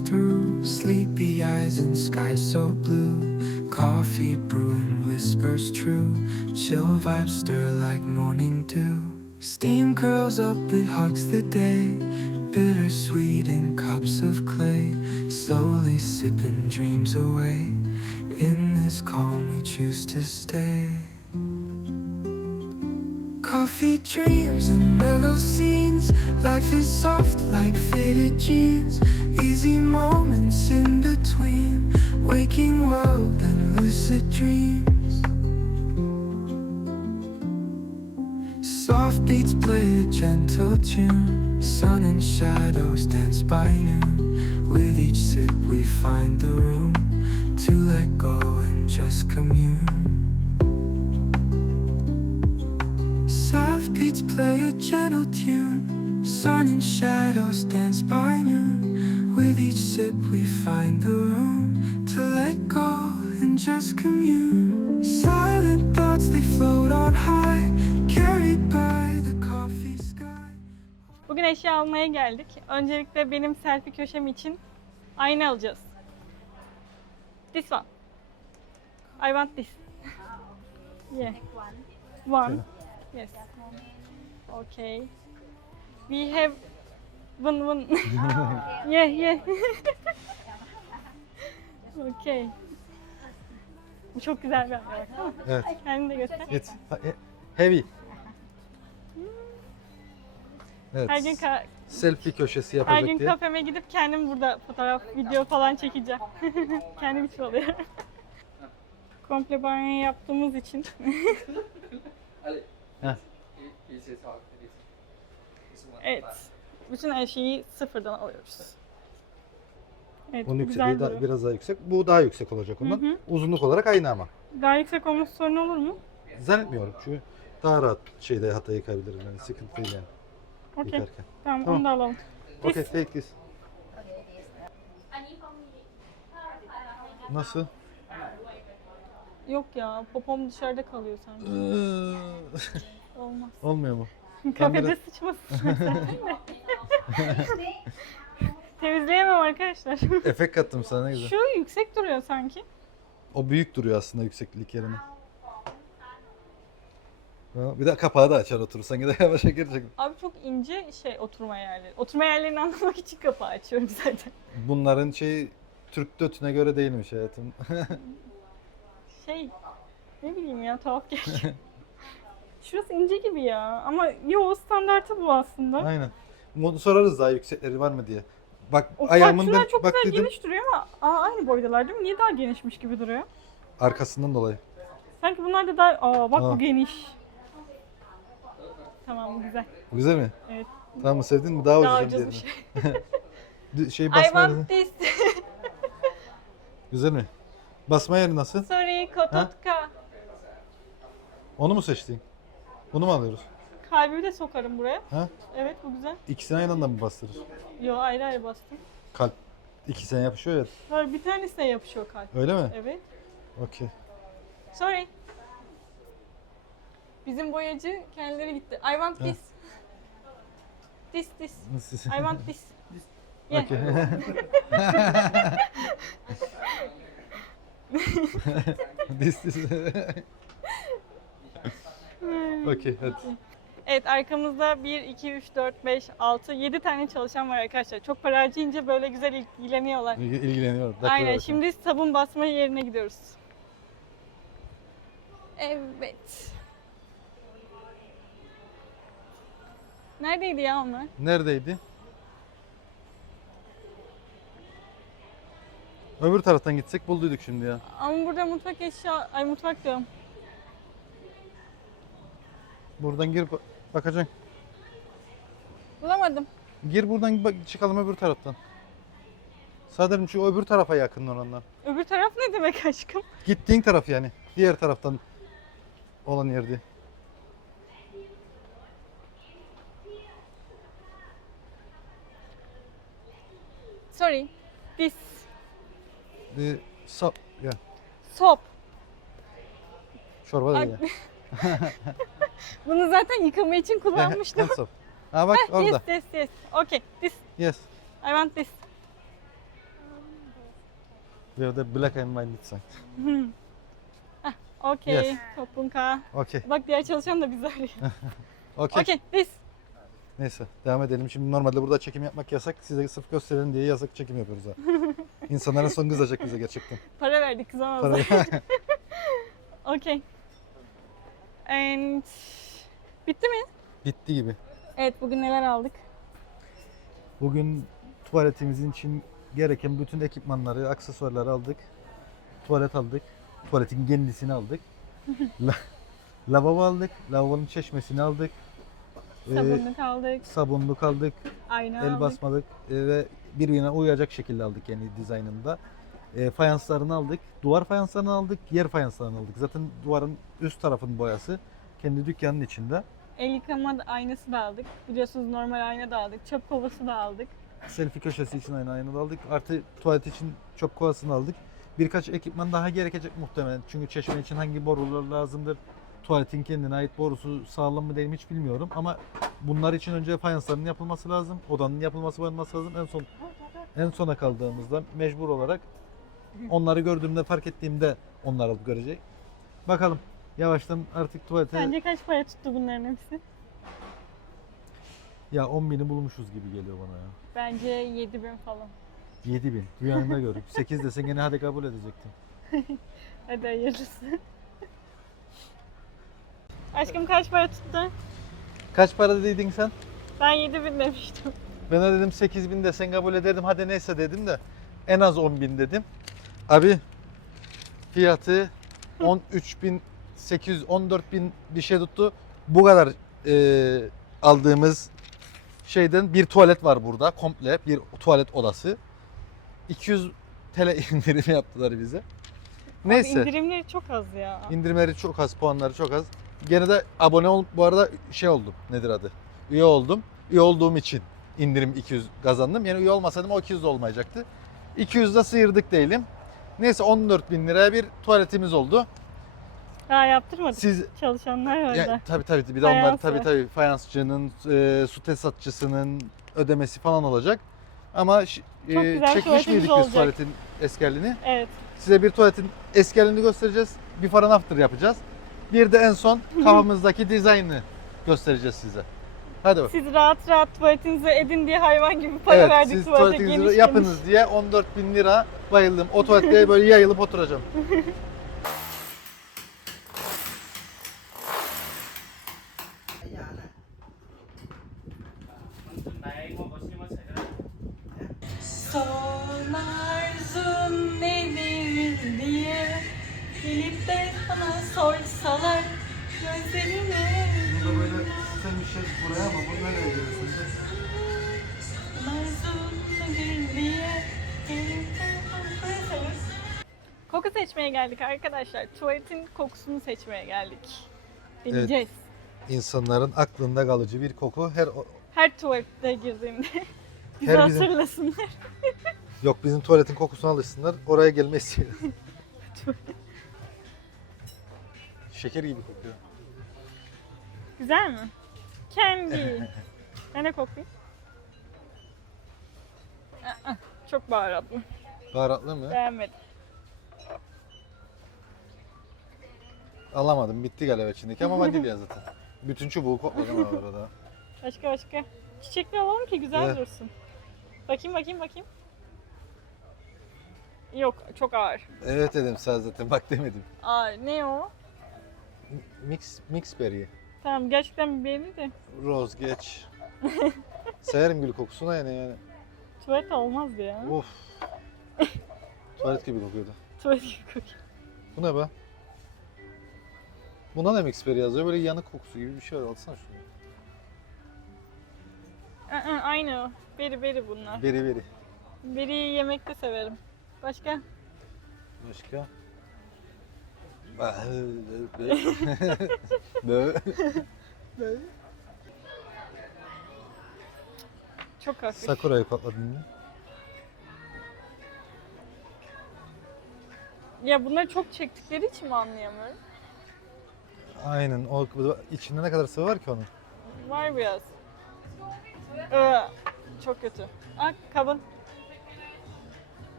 through sleepy eyes and sky so blue. Coffee brewing whispers true. Chill vibes stir like morning dew. Steam curls up, it hugs the day. Bittersweet in cups of clay. Slowly sipping dreams away. In this calm, we choose to stay. Coffee dreams and mellow scenes. Life is soft like faded jeans. Easy moments in between. Waking world and lucid dreams. Soft beats play a gentle tune. Sun and shadows dance by noon. With each sip, we find the room to let go and just commune. Soft beats play a gentle tune. Sun and shadows dance by noon. With each sip, we find the room to let go and just commune. Silent thoughts, they float on high, carried by the coffee sky. Bugün eşya almaya geldik. Öncelikle benim selfie köşem için ayna alacağız. This one. I want this. yeah. One. Yes. Okay. We have one one. yeah, yeah. okay. Bu çok güzel bir baksana. Evet. Kendini de göster. It's he- heavy. Evet. Her gün ka- Selfie köşesi Her yapacak gün diye. kafeme gidip kendim burada fotoğraf, video falan çekeceğim. kendim için oluyor. Komple banyo yaptığımız için. evet. Bütün her şeyi sıfırdan alıyoruz. Evet, Bunun güzel yüksekliği da- duruyor. biraz daha yüksek. Bu daha yüksek olacak ondan. Hı hı. Uzunluk olarak aynı ama. Daha yüksek olması sorun olur mu? Zannetmiyorum çünkü daha rahat şeyde hata yıkayabilirim yani sıkıntı değil yani Okey. yıkarken. Tamam, Tamam. onu da alalım. Okay, take this. Nasıl? Yok ya, popom dışarıda kalıyor sanki. Olmaz. Olmuyor mu? Kafede biraz- sıçmasın. Temizleyemem arkadaşlar. Efekt kattım sana ne güzel. Şu yüksek duruyor sanki. O büyük duruyor aslında yükseklik yerine. Bir de kapağı da açar oturursan da yavaş girecek. Abi çok ince şey oturma yerleri. Oturma yerlerini anlamak için kapağı açıyorum zaten. Bunların şey Türk dötüne göre değilmiş hayatım. Şey ne bileyim ya tuhaf geliyor. Şurası ince gibi ya. Ama yo standartı bu aslında. Aynen. Bunu sorarız daha yüksekleri var mı diye. Bak Of, ayağımın şunlar çok bak güzel dedim geniş duruyor ama aa, aynı boydalar değil mi? Niye daha genişmiş gibi duruyor? arkasından dolayı. Sanki bunlar da daha... Aa bak Aa. bu geniş. Tamam bu güzel. Güzel mi? Evet. Tamam mı sevdin mi? Daha, Daha ucuz ucuz bir bir şey. şey. şey I basma yeri. want this. Güzel mi? Basma yeri nasıl? Sorry kototka. Onu mu seçtin? Bunu mu alıyoruz? Kalbimi de sokarım buraya. Ha? Evet bu güzel. İkisini aynı anda mı bastırır? Yo ayrı ayrı bastım. Kalp ikisine yapışıyor ya. Hayır bir tanesine yapışıyor kalp. Öyle mi? Evet. Okey. Sorry. Bizim boyacı kendileri gitti. I want this. This this. I want this. Yeah. Okey. This is... Okey hadi. Evet arkamızda 1, 2, 3, 4, 5, 6, 7 tane çalışan var arkadaşlar. Çok para harcayınca böyle güzel ilgileniyorlar. İlgi- İlgileniyor. Dakika Aynen bakalım. şimdi sabun basma yerine gidiyoruz. Evet. Neredeydi ya onlar? Neredeydi? Öbür taraftan gitsek bulduyduk şimdi ya. Ama burada mutfak eşya... Ay mutfak diyorum. Buradan gir ba- bakacaksın. Bulamadım. Gir buradan bak çıkalım öbür taraftan. Sadece şu öbür tarafa yakın oranlar. Öbür taraf ne demek aşkım? Gittiğin taraf yani. Diğer taraftan olan yerde. Sorry. This. Bir sap ya Soap. çorba değil ya. Bunu zaten yıkama için kullanmıştım. Hand soap. Ha bak orada. yes, yes, yes. Okay, this. Yes. I want this. Have the black and white sign. Okey. Yes. Toplumka. Okey. Bak diğer çalışan da bizi arıyor. Okey. Okey. This. Neyse devam edelim. Şimdi normalde burada çekim yapmak yasak. Size sırf gösterelim diye yasak çekim yapıyoruz ha. İnsanların son kızacak bize gerçekten. Para verdik kızamazlar. Para... Okey. And bitti mi? Bitti gibi. Evet bugün neler aldık? Bugün tuvaletimizin için gereken bütün ekipmanları, aksesuarları aldık. Tuvalet aldık. Tuvaletin kendisini aldık. La- lavabo aldık. Lavabonun çeşmesini aldık. Ee, Sabunluk aldık. sabunluk aldık. Ayna El aldık. basmadık e, ve birbirine uyacak şekilde aldık yani dizaynında. E, fayanslarını aldık. Duvar fayanslarını aldık. Yer fayanslarını aldık. Zaten duvarın üst tarafının boyası kendi dükkanın içinde. El yıkama da- aynası da aldık. Biliyorsunuz normal ayna da aldık. Çöp kovası da aldık. Selfie köşesi için aynı aynı aldık. Artı tuvalet için çöp kovasını aldık. Birkaç ekipman daha gerekecek muhtemelen. Çünkü çeşme için hangi borular lazımdır? Tuvaletin kendine ait borusu sağlam mı değil mi hiç bilmiyorum. Ama bunlar için önce fayansların yapılması lazım. Odanın yapılması olması lazım. En son en sona kaldığımızda mecbur olarak onları gördüğümde fark ettiğimde onlar alıp görecek. Bakalım yavaştan artık tuvalete Bence kaç para tuttu bunların hepsi? ya 10 bini bulmuşuz gibi geliyor bana ya. Bence 7000 falan. 7 bin. Rüyanda görük. 8 desen gene hadi kabul edecektim. Hadi hayırlısı. Aşkım kaç para tuttu? Kaç para dediydin sen? Ben 7000 demiştim. Ben de dedim 8 bin desen kabul ederdim. Hadi neyse dedim de en az 10 bin dedim. Abi fiyatı 13 bin 800 14 bin bir şey tuttu. Bu kadar e, aldığımız şeyden bir tuvalet var burada komple bir tuvalet odası. 200 TL indirim yaptılar bize. Neyse. Abi indirimleri çok az ya. İndirimleri çok az, puanları çok az. Gene de abone olup bu arada şey oldum. Nedir adı? Üye oldum. Üye olduğum için indirim 200 kazandım. Yani üye olmasaydım o 200 de olmayacaktı. 200 de sıyırdık değilim. Neyse 14 bin liraya bir tuvaletimiz oldu. Daha yaptırmadık. Siz Çalışanlar var da. tabii tabii bir de onlar tabii tabii fayansçının, e, su tesisatçısının ödemesi falan olacak. Ama e, çekmiş miydik biz olacak. tuvaletin eskerliğini? Evet. Size bir tuvaletin eskerliğini göstereceğiz. Bir and after yapacağız. Bir de en son kafamızdaki dizaynı göstereceğiz size. Hadi bakalım. Siz rahat rahat tuvaletinizi edin diye hayvan gibi para evet, verdik siz tuvalete tuvaletinizi geniş yapınız diye 14 bin lira bayıldım. O tuvalette böyle yayılıp oturacağım. nedir diye Gelip de bana sorsalar Koku seçmeye geldik arkadaşlar. Tuvaletin kokusunu seçmeye geldik. Deneyeceğiz. İnsanların aklında kalıcı bir koku her Her tuvalette girdiğimde bizi Her bizim- hatırlasınlar. yok bizim tuvaletin kokusuna alışsınlar. Oraya gelme isteyelim. Şeker gibi kokuyor. Güzel mi? Kendi. ben de koklayayım. Aa, Çok baharatlı. Baharatlı mı? Beğenmedim. Alamadım. Bitti galiba içindeki ama vanilya zaten. Bütün çubuğu kokladım o arada. Başka başka. Çiçekli alalım ki güzel Evet. dursun. Bakayım bakayım bakayım. Yok çok ağır. Evet dedim sen zaten bak demedim. Ağır. Ne o? Mix mix berry. Tamam gerçekten bir beğeni de Rose geç. Severim gül kokusuna yani yani. tuvalet olmazdı ya. Of. Tuvalet gibi kokuyordu. Tuvalet gibi kokuyor. Bu ne be? Buna da mix berry yazıyor. Böyle yanık kokusu gibi bir şey var. Alsana şunu. Aa, Aynı o. Beri beri bunlar. Beri beri. Beriyi yemekte severim. Başka? Başka? Böyle. Çok hafif. Sakura'yı patladın mı? Ya bunları çok çektikleri için mi anlayamıyorum? Aynen. O içinde ne kadar sıvı var ki onun? Var biraz. Iı, çok kötü. Aa kabın.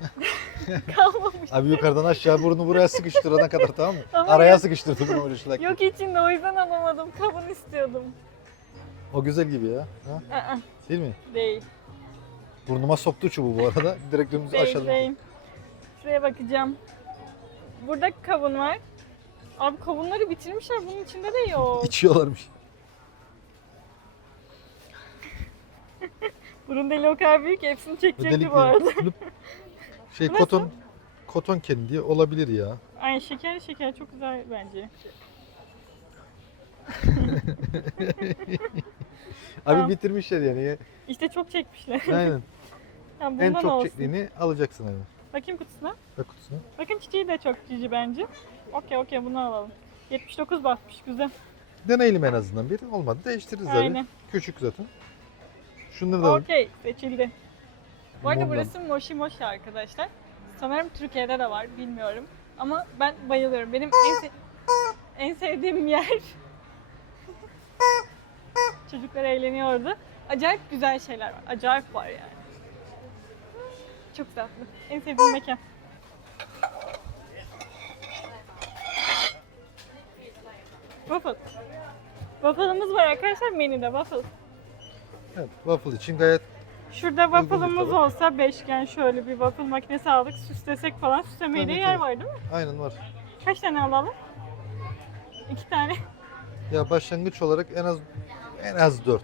Kalmamış. Abi yukarıdan aşağı burnu buraya sıkıştırana kadar tamam mı? Ama Araya yok- sıkıştırdım onu şlak. Yok içinde o yüzden alamadım. Kabını istiyordum. O güzel gibi ya. Ha? Aa, Değil mi? değil. Burnuma soktu çubuğu bu arada. Direkt dümdüz Değil değil. Şuraya bakacağım. Burada kavun var. Abi kavunları bitirmişler. Bunun içinde de yok. İçiyorlarmış. Burun deli o kadar büyük ki hepsini Bu çekecekti bu arada. Şey Nasıl? koton koton kendi olabilir ya. Ay şeker şeker çok güzel bence. Abi Tamam. bitirmişler yani. İşte çok çekmişler. Aynen. Tamam, en çok olsun. çektiğini alacaksın abi. Bakayım kutusuna. Bak kutusuna. Bakın çiçeği de çok cici bence. Okey okey bunu alalım. 79 basmış güzel. Deneyelim en azından bir. Olmadı değiştiririz abi. Aynen. Küçük zaten. Şunları da alalım. Okey seçildi. Bu arada Bundan. burası Moshi Moshi arkadaşlar. Sanırım Türkiye'de de var bilmiyorum. Ama ben bayılıyorum. Benim en, se- en sevdiğim yer. Çocuklar eğleniyordu. Acayip güzel şeyler var. Acayip var yani. Çok tatlı. En sevdiğim mekan. Waffle. Waffle'ımız var arkadaşlar menüde waffle. Evet, waffle için gayet Şurada waffle'ımız olsa beşgen şöyle bir waffle makinesi aldık süslesek falan süslemeye de Tabii, yer tabii. var değil mi? aynen var. Kaç tane alalım? İki tane. Ya başlangıç olarak en az en az 4.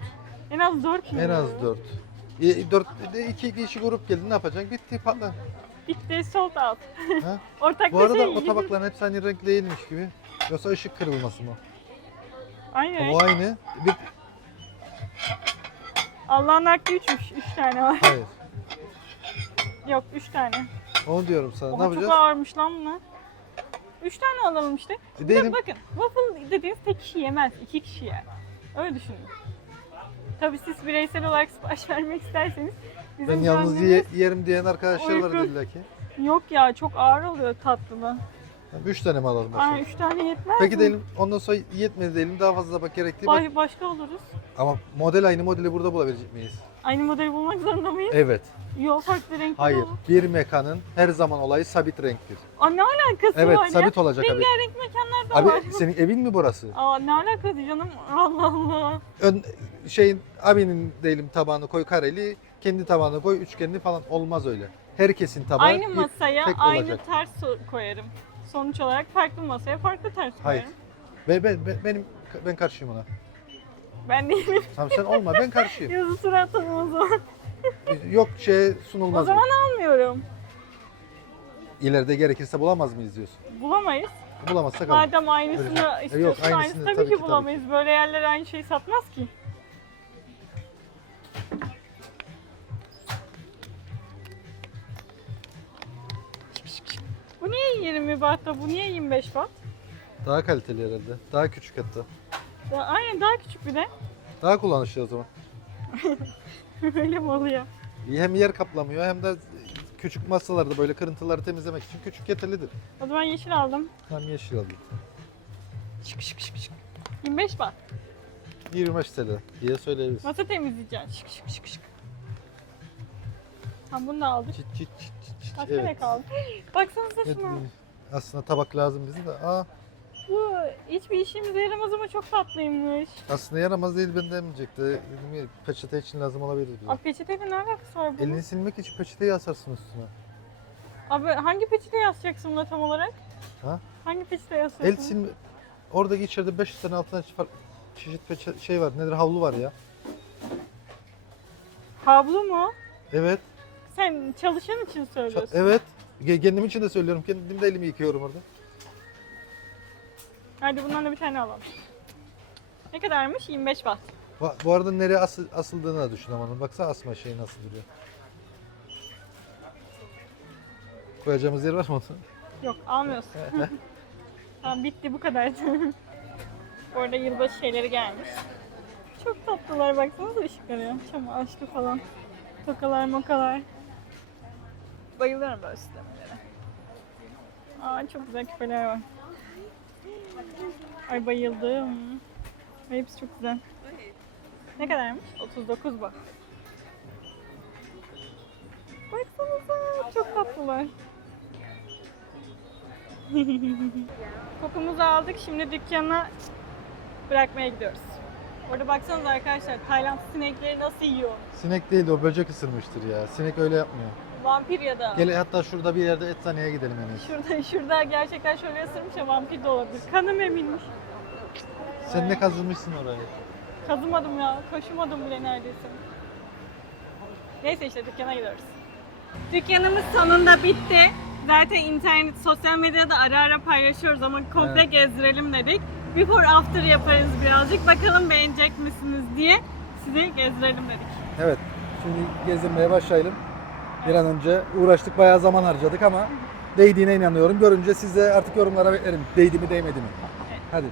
En az dört mü? En az 4. E, 4 iki kişi grup geldi ne yapacaksın? Bitti patla. Bitti sold out. Ha? Ortak Bu arada o tabakların hepsi aynı renk değilmiş gibi. Yoksa ışık kırılması mı? Aynen. O aynı. Bir, Allah'ın hakkı üçmüş. Üç tane var. hayır. Yok üç tane. Onu diyorum sana. Oha, ne yapacağız? çok ağırmış lan bunlar. Üç tane alalım işte. E, Bir de diyelim bakın waffle dediğiniz tek kişi yemez. iki kişi yer. Öyle düşünün. Tabii siz bireysel olarak sipariş vermek isterseniz bizim ben yalnız ye- yerim diyen arkadaşlar var Uygun. illa ki. Yok ya çok ağır oluyor tatlılı. 3 tane mi alalım? Başka? üç tane yetmez Peki mi? diyelim ondan sonra yetmedi diyelim daha fazla bak gerektiği bak. Ba- başka oluruz. Ama model aynı modeli burada bulabilecek miyiz? Aynı modeli bulmak zorunda mıyız? Evet. Yok farklı renkli Hayır. olur. Bir mekanın her zaman olayı sabit renktir. Aa ne alakası Evet var ya? sabit olacak abi. Rengarenk mekanlar da var. Abi senin evin mi burası? Aa ne alakası canım? Allah Allah. Ön şeyin abinin diyelim tabağını koy kareli, kendi tabağını koy üçgenli falan olmaz öyle. Herkesin tabağı aynı bir- masaya tek aynı olacak. ters koyarım. Sonuç olarak farklı masaya farklı ters Hayır. koyarım. Ve ben, ben benim ben karşıyım ona. Ben değilim. Tamam sen olma ben karşıyım. Yazı tura atalım o zaman. Yok şey o sunulmaz. zaman mı? almıyorum. İleride gerekirse bulamaz mıyız diyorsun. Bulamayız. Bulamazsak al. Madem aynısını Öyle. istiyorsun Yok, aynısını tabii, tabii ki ki, bulamayız. Böyle yerler aynı şeyi satmaz ki. 20 bahta, bu niye 25 baht? Daha kaliteli herhalde. Daha küçük hatta. Ya, aynen daha küçük bir de. Daha kullanışlı o zaman. Öyle mi oluyor? Hem yer kaplamıyor hem de küçük masalarda böyle kırıntıları temizlemek için küçük yeterlidir. O zaman yeşil aldım. Hem yeşil alayım. Şık şık şık şık. 25 baht. 25 TL diye söyleyebiliriz. Masa temizleyeceksin. Şık şık şık şık. Tamam bunu da aldık. Çit çit çit çit. Kaç tane kaldı? Baksanıza Evet, şuna. Aslında tabak lazım bize de. Aa, Bu hiçbir işimize yaramaz ama çok tatlıymış. aslında yaramaz değil ben demeyecekti. Dedim ya, peçete için lazım olabilir bize. Abi peçeteyle ne alakası var bunun? Elini silmek için peçeteyi asarsın üstüne. Abi hangi peçete yazacaksın buna tam olarak? Ha? Hangi peçete El yazacaksın? silme... Oradaki içeride 5 tane 6 tane farklı çeşit peçe şey var. Nedir? Havlu var ya. Havlu mu? Evet. Sen çalışan için ça- söylüyorsun. Evet. Ge- Kendim için de söylüyorum. Kendim de elimi yıkıyorum orada. Hadi bundan da bir tane alalım. Ne kadarmış? 25 baht. Bu, bu arada nereye asıl, asıldığını da düşün ama onun. Baksana asma şeyi nasıl duruyor. Koyacağımız yer var mı? Yok almıyorsun. tamam bitti bu kadar. bu arada yılbaşı şeyleri gelmiş. Çok tatlılar baksanıza ışıkları. Çam ağaçlı falan. Tokalar mokalar. Bayılıyorum böyle süslemelere. Aa çok güzel küpeler var. Ay bayıldım. Hepsi çok güzel. Ne kadarmış? 39 bak. Baksanıza çok tatlılar. Kokumuzu aldık. Şimdi dükkana bırakmaya gidiyoruz. Orada baksanıza arkadaşlar Tayland sinekleri nasıl yiyor. Sinek değil o böcek ısırmıştır ya. Sinek öyle yapmıyor. Vampir ya da. Gel hatta şurada bir yerde eczaneye gidelim Enes. Şurada, şurada gerçekten şöyle ısırmış ya vampir de olabilir. Kanım eminmiş. Sen ne kazımışsın orayı? Kazımadım ya. Koşumadım bile neredeyse. Neyse işte dükkana gidiyoruz. Dükkanımız sonunda bitti. Zaten internet, sosyal medyada ara ara paylaşıyoruz ama komple Evet. gezdirelim dedik. Before after yaparız birazcık. Bakalım beğenecek misiniz diye sizi gezdirelim dedik. Evet. Şimdi gezinmeye başlayalım. Bir an önce uğraştık bayağı zaman harcadık ama değdiğine inanıyorum. Görünce siz de artık yorumlara beklerim. Değdi mi değmedi mi? Hadi.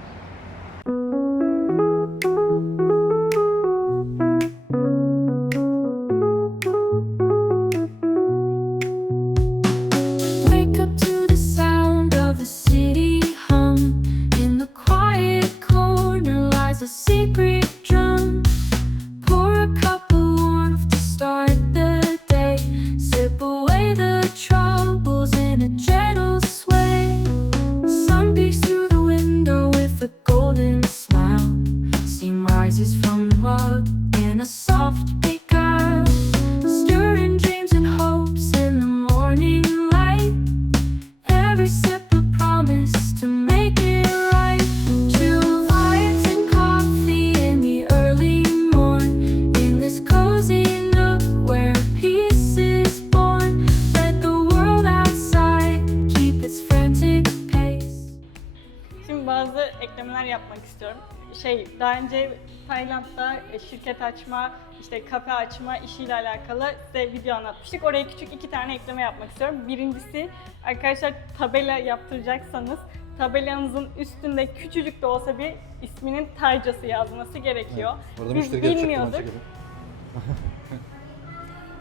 Açma, işte kafe açma işiyle alakalı size video anlatmıştık. Oraya küçük iki tane ekleme yapmak istiyorum. Birincisi, arkadaşlar tabela yaptıracaksanız tabelanızın üstünde küçücük de olsa bir isminin Taycası yazması gerekiyor. Biz bilmiyorduk.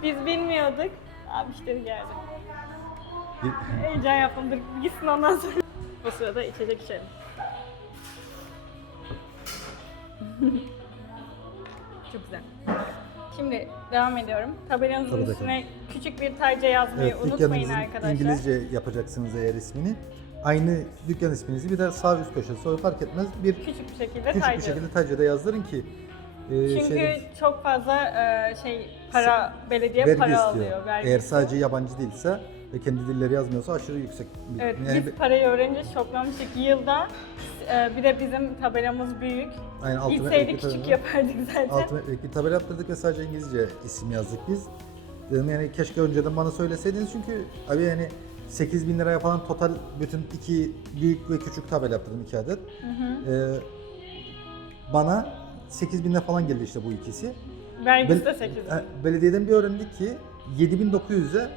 Biz bilmiyorduk. Abi müşteri geldi. Heyecan yaptım. Dur gitsin ondan sonra. O sırada içecek içelim. Çok güzel. Şimdi devam ediyorum. Tabelanızın Tabii, üstüne küçük bir tayca yazmayı Evet, unutmayın dükkanınızın arkadaşlar. İngilizce yapacaksınız eğer ismini. Aynı dükkan isminizi bir de sağ üst köşesi o fark etmez. Bir Küçük bir şekilde küçük tayca. bir şekilde tacada yazdırın ki e, Çünkü şey, çok fazla e, şey para, belediye vergi para istiyor. alıyor. Vergi Eğer istiyor. sadece yabancı değilse ve kendi dilleri yazmıyorsa aşırı yüksek. bir- Evet, yani biz parayı öğrenince şoklanmıştık. Yılda e, bir de bizim tabelamız büyük. Aynen, altı Gitseydik küçük tabela. yapardık zaten. Altı metrelik bir tabela yaptırdık ve sadece İngilizce isim yazdık biz. Dedim yani keşke önceden bana söyleseydiniz çünkü abi yani 8 bin liraya falan total bütün iki büyük ve küçük tabela yaptırdım iki adet. Ee, bana 8 bin lira falan geldi işte bu ikisi. Vergisi Bel- de 8 e, belediyeden bir öğrendik ki 7900'e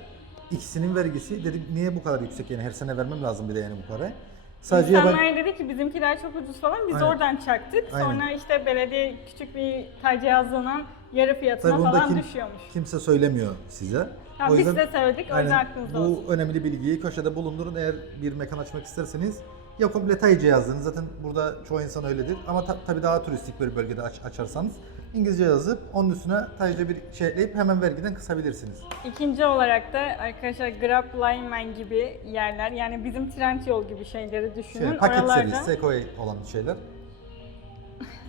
ikisinin vergisi. Dedim niye bu kadar yüksek yani her sene vermem lazım bir de yani bu parayı. Sadece İnsanlar yaban- dedi ki bizimkiler çok ucuz falan biz Aynen. oradan çaktık. Sonra Aynen. işte belediye küçük bir tayca yazdığından yarı fiyatına Tabii falan kim- düşüyormuş. kimse söylemiyor size. Tamam, biz de söyledik o yüzden aklınızda bu olsun. önemli bilgiyi köşede bulundurun eğer bir mekan açmak isterseniz. Ya komple Tayca yazdınız zaten burada çoğu insan öyledir ama ta- tabii daha turistik bir bölgede aç- açarsanız İngilizce yazıp onun üstüne Tayca bir şey ekleyip hemen vergiden kısabilirsiniz. İkinci olarak da arkadaşlar Grab Lineman gibi yerler yani bizim Trendyol gibi şeyleri düşünün. Şey, paket Oralarda... servis, Sequoia olan şeyler.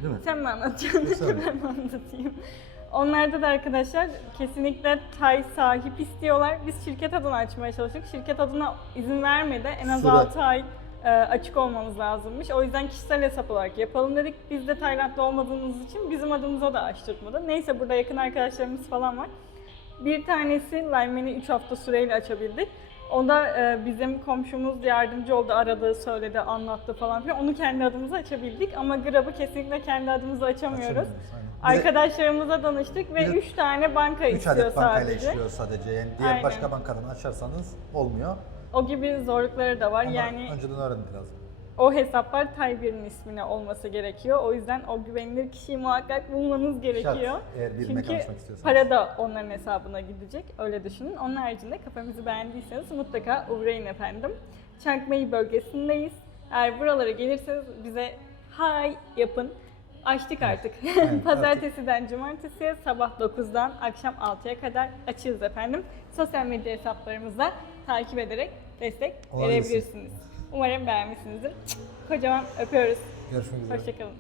Değil mi? Sen mi anlatacaksın? Ben mi anlatayım? Onlarda da arkadaşlar kesinlikle Tay sahip istiyorlar. Biz şirket adını açmaya çalıştık. Şirket adına izin vermedi. En az Süre. 6 ay açık olmamız lazımmış. O yüzden kişisel hesap olarak yapalım dedik. Biz de Tayland'da olmadığımız için bizim adımıza da açtırmadı. Neyse burada yakın arkadaşlarımız falan var. Bir tanesi Lineman'i 3 hafta süreyle açabildik. O da e, bizim komşumuz yardımcı oldu, aradı, söyledi, anlattı falan filan. Onu kendi adımıza açabildik ama Grab'ı kesinlikle kendi adımıza açamıyoruz. Arkadaşlarımıza danıştık ve bir de 3 tane banka 3 istiyor adet bankayla sadece. işliyor sadece. Yani diğer Aynen. başka bankadan açarsanız olmuyor. O gibi zorlukları da var. Ama yani önceden öğrenmek lazım. o hesaplar Taybir'in ismine olması gerekiyor. O yüzden o güvenilir kişiyi muhakkak bulmanız gerekiyor. Şart, eğer bir mekan Çünkü açmak istiyorsanız. para da onların hesabına gidecek. Öyle düşünün. Onun haricinde kafemizi beğendiyseniz mutlaka uğrayın efendim. Mai bölgesindeyiz. Eğer buralara gelirseniz bize hay yapın. Açtık artık. Evet, Pazartesiden cumartesiye sabah 9'dan akşam 6'ya kadar açığız efendim. Sosyal medya hesaplarımızda takip ederek destek gelsin. verebilirsiniz. Umarım beğenmişsinizdir. Kocaman öpüyoruz. Görüşmek üzere. Hoşçakalın.